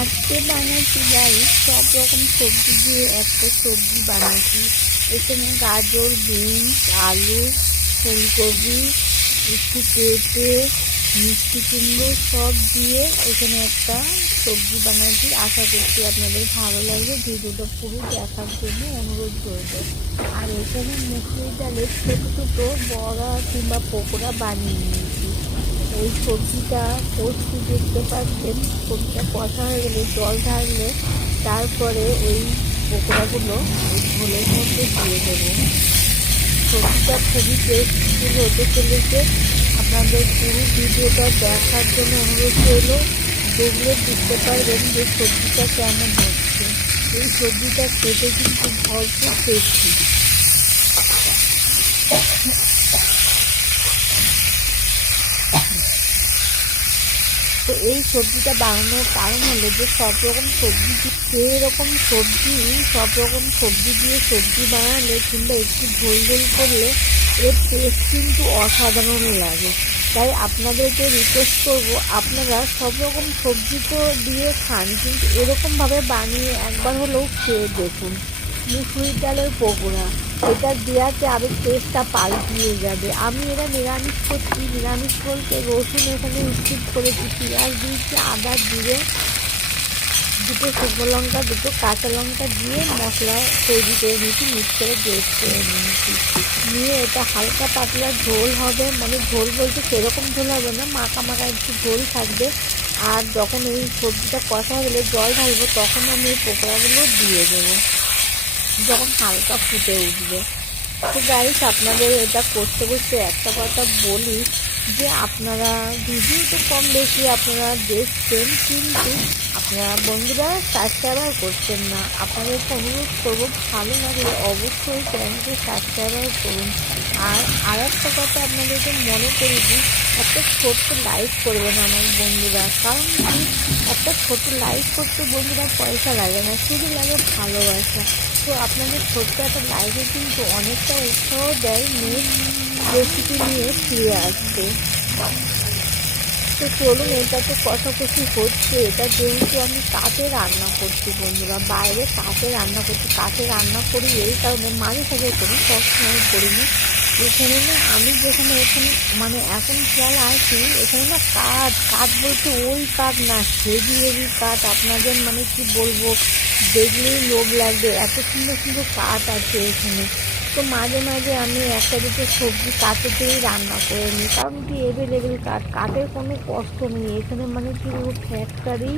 আজকে বানাচ্ছি গাইস সব রকম সবজি দিয়ে একটা সবজি বানাচ্ছি। এখানে গাজর, বিনস, আলু, ফুলকপি, একটু পেঁপে, মিষ্টি কুমড়ো সব দিয়ে এখানে একটা সবজি বানাচ্ছি। আশা করছি আপনাদের ভালো লাগবে। ভিডিওটা পুরো দেখার জন্য অনুরোধ করব। আর এখানে মুসুর ডালের ছোট ছোট বড়া কিংবা পকোড়া বানিয়ে নিয়েছি। এই সবজিটা কষতে দেখতে পাচ্ছেন, সবজিটা কষা হয়ে গেলে জল ঢাললে তারপরে ওই পকোড়াগুলো ওই ঝোলের মধ্যে দিয়ে দেবো। সবজিটা খুবই টেস্টফুল হতে চলেছে। আপনাদের পুরো ভিডিওটা দেখার জন্য অনুরোধ রইল। দেখলে বুঝতে পারবেন যে সবজিটা কেমন হচ্ছে। এই সবজিটা খেতে কিন্তু ভরপুর টেস্টি। তো এই সবজিটা বানানোর কারণ হলো যে সব রকম সবজি দিয়ে সবজি বানালে কিংবা একটু ঝোল ঝোল করলে এর টেস্ট কিন্তু অসাধারণ লাগে। তাই আপনাদেরকে রিকোয়েস্ট করব, আপনারা সব রকম সবজি তো দিয়ে খান, কিন্তু এরকমভাবে বানিয়ে একবার হলেও খেয়ে দেখুন। মুসুরির ডালের পকোড়া, এটা দেওয়াতে আরও টেস্টটা পাল্টিয়ে যাবে। আমি এটা নিরামিষ করছি। নিরামিষ বলতে রসুন এখানে স্কিপ করেছি, পেঁয়াজ দিয়েছি, আদা, জিরে, দুটো শুকনো লঙ্কা, দুটো কাঁচা লঙ্কা দিয়ে মশলা তৈরি করে নিয়েছি, মিক্সারে গ্রেট করে নিয়েছি। নিয়ে এটা হালকা পাতলা ঝোল হবে, মানে ঝোল বলতে সেরকম ঝোল হবে না, মাখা মাখা একটু ঝোল থাকবে। আর যখন এই সবজিটা কষা হয়ে গেলে জল ঢালবো, তখন আমি এই পকোড়াগুলো দিয়ে দেবো যখন হালকা ফুটে উঠবে। তো গাইস, আপনাদের এটা করতে করতে একটা কথা বলি যে আপনারা ভিডিও তো কম বেশি আপনারা দেখছেন, কিন্তু আপনারা বন্ধুরা সাবস্ক্রাইবার করছেন না। আপনাদেরকে অনুরোধ করবো, ভালো লাগলে অবশ্যই চ্যানেলকে সাবস্ক্রাইবার করুন। আর একটা কথা আপনাদেরকে মনে করি দিই, একটা ছোট্ট লাইক করবেন আমার বন্ধুরা। কারণ কি, একটা ছোট লাইক করতে বন্ধুরা পয়সা লাগে না, শুধু লাগে ভালোবাসা। তো আপনাদের ছোট্ট একটা লাইকে কিন্তু অনেকটা উৎসাহ দেয় নেক্সট রেসিপি নিয়ে ফিরে আসতে। তো চলুন, এটা তো কষাকষি হচ্ছে। এটা যেহেতু আমি কাঠে রান্না করছি বন্ধুরা, বাইরে কাঠে রান্না করছি। কাঠে রান্না করি এই কারণে, মাঝে সাঝে করি, সবসময় করি না। এখানে না আমি যেখানে এখানে মানে এখন খেয়াল আসি, এখানে না কাঠ কাঠ বলতে ওই কাঠ না, হেভি হেভি কাঠ। আপনাদের মানে কি বলবো, দেখলেই লোভ লাগবে, এত সুন্দর সুন্দর কাঠ আছে এখানে। তো মাঝে মাঝে আমি একটা দুটো সবজি কাঠেতেই রান্না করে নিই, কারণ কি অ্যাভেলেবেল কাঠের কোনো কষ্ট নেই এখানে, মানে কি ফ্যাক্টরি